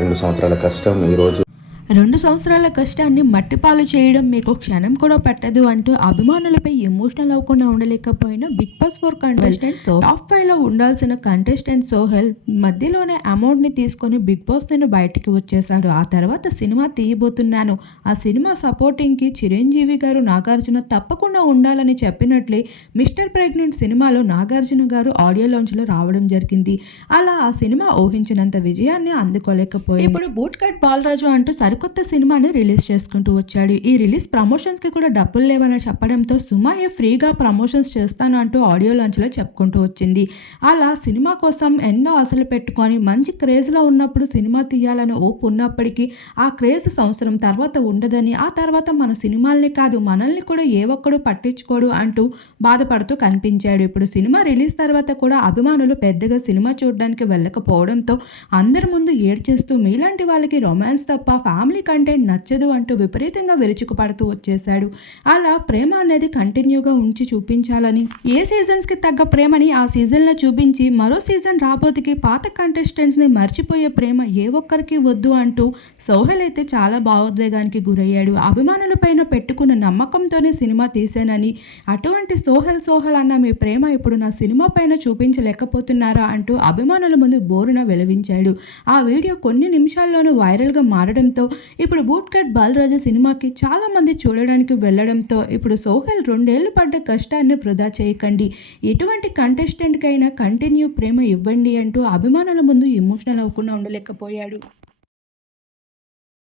రెండు సంవత్సరాల కష్టం. ఈరోజు రెండు సంవత్సరాల కష్టాన్ని మట్టిపాలు చేయడం మీకు క్షణం కూడా పెట్టదు అంటూ అభిమానులపై ఎమోషనల్ అవ్వకుండా ఉండలేకపోయిన Bigg Boss four contestant top ఫైవ్లో ఉండాల్సిన కంటెస్టెంట్ సోహెల్ మధ్యలోనే అమౌంట్ని తీసుకొని బిగ్ బాస్ నేను బయటికి వచ్చేసాడు ఆ తర్వాత సినిమా తీయబోతున్నాను. ఆ సినిమా సపోర్టింగ్కి చిరంజీవి గారు నాగార్జున తప్పకుండా ఉండాలని చెప్పినట్లే మిస్టర్ ప్రెగ్నెంట్ సినిమాలో నాగార్జున గారు ఆడియో లాంచ్లో రావడం జరిగింది. అలా ఆ సినిమా ఊహించినంత విజయాన్ని అందుకోలేకపోయింది. ఇప్పుడు బూట్ కట్ బాలరాజు అంటూ సరికొత్త సినిమాని రిలీజ్ చేసుకుంటూ వచ్చాడు. ఈ రిలీజ్ ప్రమోషన్స్కి కూడా డబ్బులు లేవని చెప్పడంతో సుమాయ ఫ్రీగా ప్రమోషన్స్ చేస్తాను అంటూ ఆడియో లాంచ్లో చెప్పుకుంటూ వచ్చింది. అలా సినిమా కోసం ఎన్నో ఆశలు పెట్టుకొని మంచి క్రేజ్లో ఉన్నప్పుడు సినిమా తీయాలని ఓపు ఉన్నప్పటికీ ఆ క్రేజ్ సంవత్సరం తర్వాత ఉండదని ఆ తర్వాత మన సినిమాల్ని కాదు మనల్ని కూడా ఏ ఒక్కడు పట్టించుకోడు అంటూ బాధపడుతూ కనిపించాడు. ఇప్పుడు సినిమా రిలీజ్ తర్వాత కూడా అభిమానులు పెద్దగా సినిమా చూడడానికి వెళ్ళకపోవడంతో అందరి ముందు ఏడ్చేస్తూ మీలాంటి వాళ్ళకి రొమాన్స్ తప్ప ఫ్యామిలీ కంటెంట్ నచ్చదు అంటూ విపరీతంగా విరుచుకుపడుతూ వచ్చేశాడు. అలా ప్రేమ అనేది కంటిన్యూగా ఉంచి చూపించాలని ఏ సీజన్స్కి తగ్గ ప్రేమని ఆ సీజన్లో చూపించి మరో సీజన్ రాబోతుకి పాత కంటెస్టెంట్స్ని మర్చిపోయే ప్రేమ ఏ ఒక్కరికి వద్దు అంటూ సోహెల్ అయితే చాలా భావోద్వేగానికి గురయ్యాడు. అభిమానుల పైన పెట్టుకున్న నమ్మకంతోనే సినిమా తీశానని అటువంటి సోహెల్ సోహెల్ అన్న మీ ప్రేమ ఇప్పుడు నా సినిమా పైన చూపించలేకపోతున్నారా అంటూ అభిమానుల ముందు బోరున వెలవించాడు. ఆ వీడియో కొన్ని నిమిషాల్లోనూ వైరల్గా మారడంతో ఇప్పుడు బూట్ కట్ బాలరాజు సినిమాకి చాలా మంది చూడడానికి వెళ్ళడంతో ఇప్పుడు సోహెల్ రెండేళ్ళు పడ్డ కష్టాన్ని వృధా చేయకండి. ఎటువంటి కంటెస్టెంట్కైనా కంటిన్యూ ప్రేమ ఇవ్వండి అంటూ అభిమానుల ముందు ఎమోషనల్ అవ్వకుండా ఉండలేకపోయాడు.